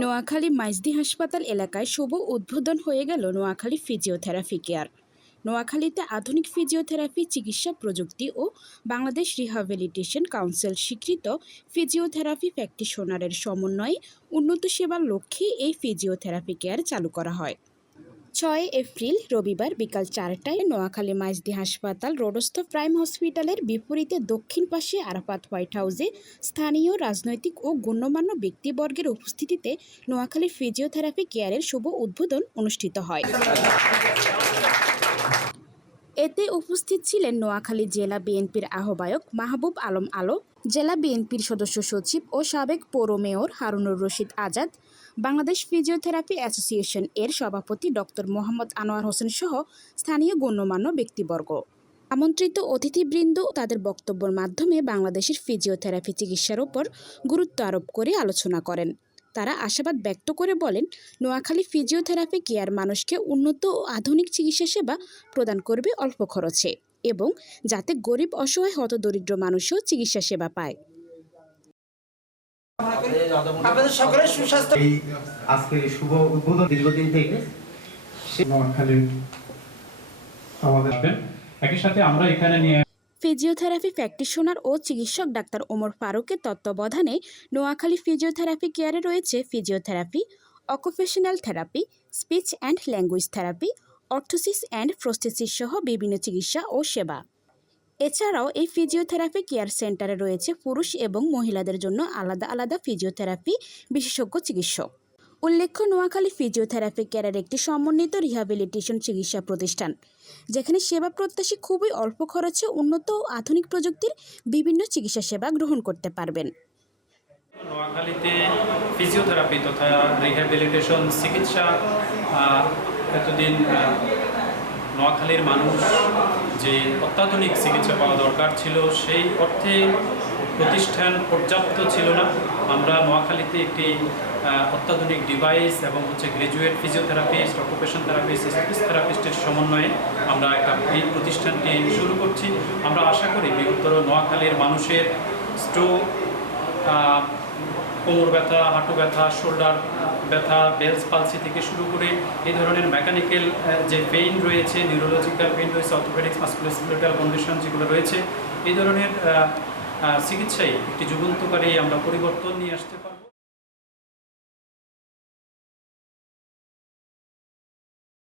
নোয়াখালী মাইজদি হাসপাতাল এলাকায় শুভ উদ্বোধন হয়ে গেল নোয়াখালী ফিজিওথেরাপি কেয়ার। নোয়াখালীতে আধুনিক ফিজিওথেরাপি, চিকিৎসা প্রযুক্তি ও বাংলাদেশ রিহ্যাবিলিটেশন কাউন্সিল স্বীকৃত ফিজিওথেরাপি প্র্যাকটিশনারের সমন্বয়ে উন্নত সেবার লক্ষ্যে এই ফিজিওথেরাপি কেয়ার চালু করা হয়। ছয় এপ্রিল, রবিবার বিকাল চারটায় নোয়াখালী মাইজদি হাসপাতাল রোডস্থ প্রাইম হসপিটালের বিপরীতে দক্ষিণ পাশে আরাফাত হোয়াইট হাউসে স্থানীয় রাজনৈতিক ও গণ্যমান্য ব্যক্তিবর্গের উপস্থিতিতে নোয়াখালী ফিজিওথেরাপি কেয়ারের শুভ উদ্বোধন অনুষ্ঠিত হয়। এতে উপস্থিত ছিলেন নোয়াখালী জেলা বিএনপির আহ্বায়ক মাহবুব আলম আলো, জেলা বিএনপির সদস্য সচিব ও সাবেক পৌর mayor Harunur Rashid Azad, Bangladesh physiotherapy association এর সভাপতি ডক্টর মোহাম্মদ আনোয়ার হোসেন সহ স্থানীয় গণ্যমান্য ব্যক্তিবর্গ। আমন্ত্রিত অতিথিবৃন্দ তাদের বক্তব্যের মাধ্যমে বাংলাদেশের ফিজিওথেরাপি চিকিৎসার ওপর গুরুত্ব আরোপ করে আলোচনা করেন। তারা আশাবাদ ব্যক্ত করে বলেন নোয়াখালী ফিজিওথেরাপি কেয়ার মানুষকে উন্নত ও আধুনিক চিকিৎসা সেবা প্রদান করবে অল্প খরচে এবং যাতে গরিব অসহায় হতদরিদ্র মানুষও চিকিৎসা সেবা পায়। আপনাদের সকলের সুস্বাস্থ্য। এই আজকের শুভ উদ্বোধন দীর্ঘদিন থেকে নোয়াখালীর আমাদের একই সাথে আমরা এখানে নিয়ে ফিজিওথেরাপি প্র্যাকটিশনার ও চিকিৎসক ডাক্তার ওমর ফারুকের তত্ত্বাবধানে নোয়াখালী ফিজিওথেরাপি কেয়ারে রয়েছে physiotherapy, occupational therapy, speech and language therapy, orthosis and prosthesis সহ বিভিন্ন চিকিৎসা ও সেবা। এছাড়াও এই ফিজিওথেরাপি কেয়ার সেন্টারে রয়েছে পুরুষ এবং মহিলাদের জন্য আলাদা আলাদা ফিজিওথেরাপি বিশেষজ্ঞ চিকিৎসক। উল্লেখ্য, নোয়াখালী ফিজিওথেরাপি কেয়ারের একটি সমন্বিত রিহ্যাবিলিটেশন চিকিৎসা প্রতিষ্ঠান, যেখানে সেবা প্রত্যাশী খুবই অল্প খরচে উন্নত ও আধুনিক প্রযুক্তির বিভিন্ন চিকিৎসা সেবা গ্রহণ করতে পারবেন। নোয়াখালীতে ফিজিওথেরাপি তথা রিহ্যাবিলিটেশন চিকিৎসা এতদিন নোয়াখালীর মানুষ যে অত্যাধুনিক চিকিৎসা পাওয়া দরকার ছিল, সেই অর্থে প্রতিষ্ঠান পর্যাপ্ত ছিল না। আমরা নোয়াখালীতে একটি অত্যাধুনিক ডিভাইস এবং হচ্ছে graduate physiotherapist occupation therapist speech থেরাপিস্টের সমন্বয়ে আমরা একটা এই প্রতিষ্ঠানটি শুরু করছি। আমরা আশা করি বৃহত্তর নোয়াখালীর মানুষের স্ট্রোক কোমর ব্যথা, হাঁটু ব্যথা শোল্ডার ব্যথা বেলস পালসি থেকে শুরু করে এই ধরনের মেকানিক্যাল যে পেইন রয়েছে নিউরোলজিক্যাল পেইন রয়েছে অর্থোপেডিক্স মাসকুলোস্কেলেটাল কন্ডিশন যেগুলো রয়েছে, এই ধরনের চিকিৎসায় একটি যুগান্তকারী আমরা পরিবর্তন নিয়ে আসতে পারব।